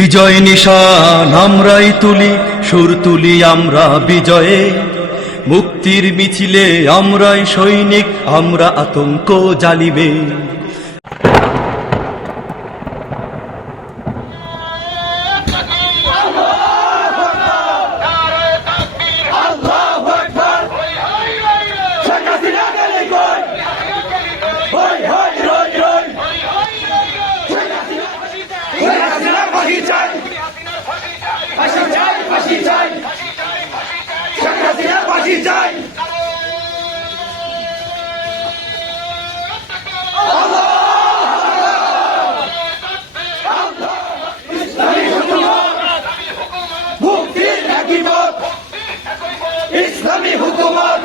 বিজয় নিশান আমরাই তুলি, সুর তুলি আমরা বিজয়ে। মুক্তির মিছিলে আমরাই সৈনিক, আমরা আতঙ্ক জালিমে। ইসলামী হুকুমত